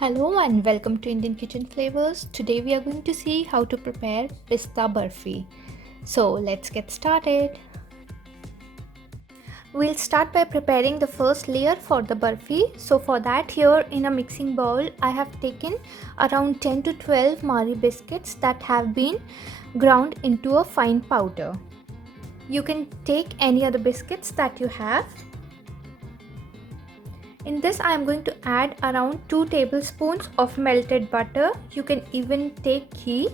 Hello and welcome to Indian Kitchen Flavors. Today we are going to see how to prepare pista barfi. So let's get started. We'll start by preparing the first layer for the barfi. So for that, here in a mixing bowl I have taken around 10 to 12 Marie biscuits that have been ground into a fine powder. You can take any other biscuits that you have. In this I am going to add around 2 tablespoons of melted butter. You can even take ghee.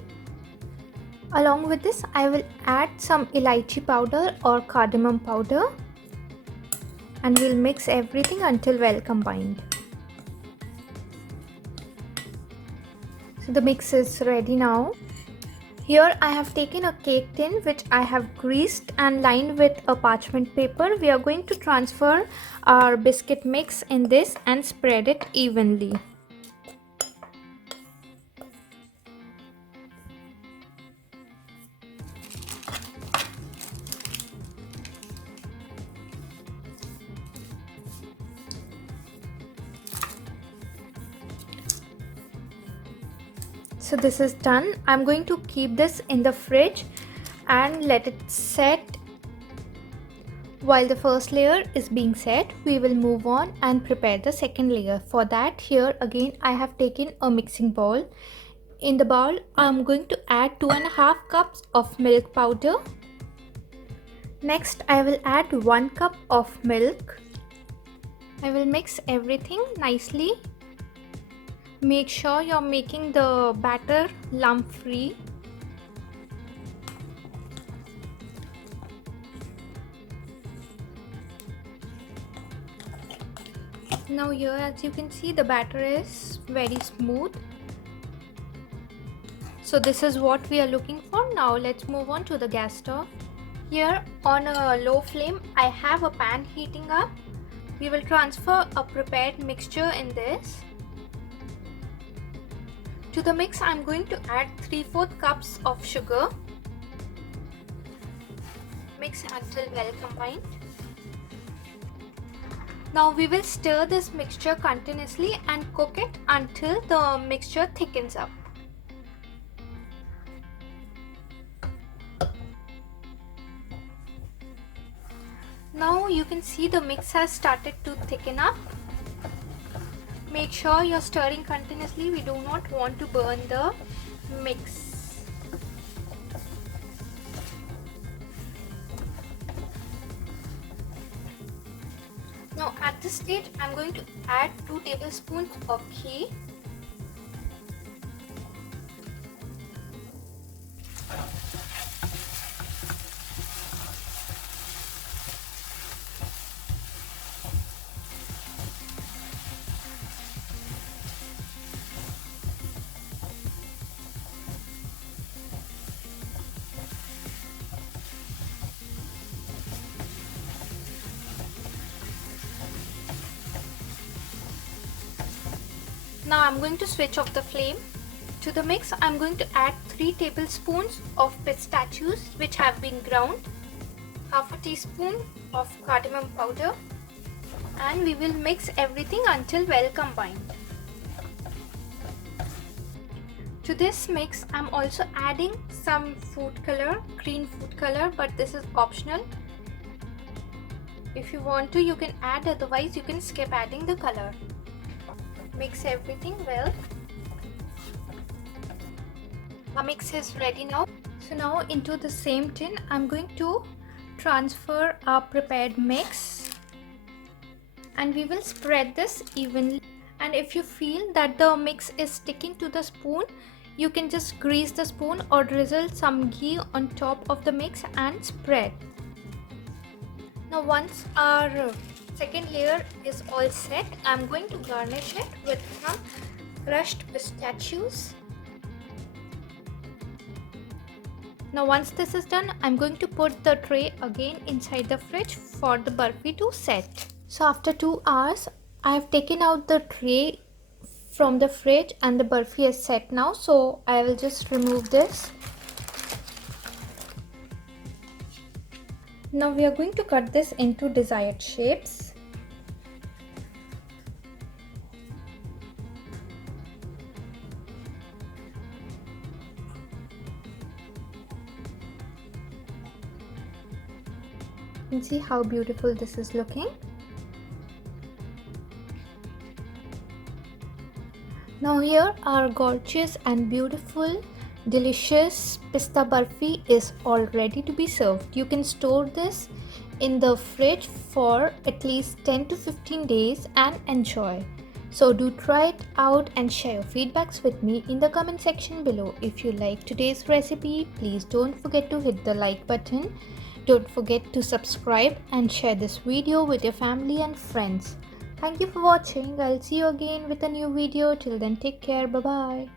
Along with this I will add some elaichi powder or cardamom powder and we'll mix everything until well combined. So the mix is ready now. Here I have taken a cake tin which I have greased and lined with a parchment paper. We are going to transfer our biscuit mix in this and spread it evenly. So this is done. I'm going to keep this in the fridge and let it set. While the first layer is being set, we will move on and prepare the second layer. For that, here again I have taken a mixing bowl. In the bowl I'm going to add 2.5 cups of milk powder. Next I will add 1 cup of milk. I will mix everything nicely. Make sure you're making the batter lump free. Now here, as you can see, the batter is very smooth. So this is what we are looking for. Now let's move on to the gas stove. Here on a low flame I have a pan heating up. We will transfer a prepared mixture in this. To the mix I am going to add 3/4 cups of sugar. Mix until well combined. Now we will stir this mixture continuously and cook it until the mixture thickens up. Now you can see the mix has started to thicken up. Make sure you're stirring continuously. We do not want to burn the mix. Now at this stage I'm going to add 2 tablespoons of ghee. Now I'm going to switch off the flame. To the mix I'm going to add 3 tablespoons of pistachios which have been ground, half a teaspoon of cardamom powder, and we will mix everything until well combined. To this mix I'm also adding some food color, green food color, but this is optional. If you want to you can add, otherwise you can skip adding the color. Mix everything well. Our mix is ready now. So now into the same tin I'm going to transfer our prepared mix and we will spread this evenly. And if you feel that the mix is sticking to the spoon, you can just grease the spoon or drizzle some ghee on top of the mix and spread. Now once our second layer is all set, I'm going to garnish it with some crushed pistachios. Now once this is done, I'm going to put the tray again inside the fridge for the barfi to set. So after 2 hours, I have taken out the tray from the fridge and the barfi is set now. So I will just remove this. Now we are going to cut this into desired shapes. can see how beautiful this is looking. Now here our gorgeous and beautiful delicious pista barfi is all ready to be served. You can store this in the fridge for at least 10 to 15 days and enjoy. So do try it out and share your feedbacks with me in the comment section below. If you like today's recipe, please don't forget to hit the like button. Don't forget to subscribe and share this video with your family and friends. Thank you for watching. I'll see you again with a new video. Till then, take care. Bye bye.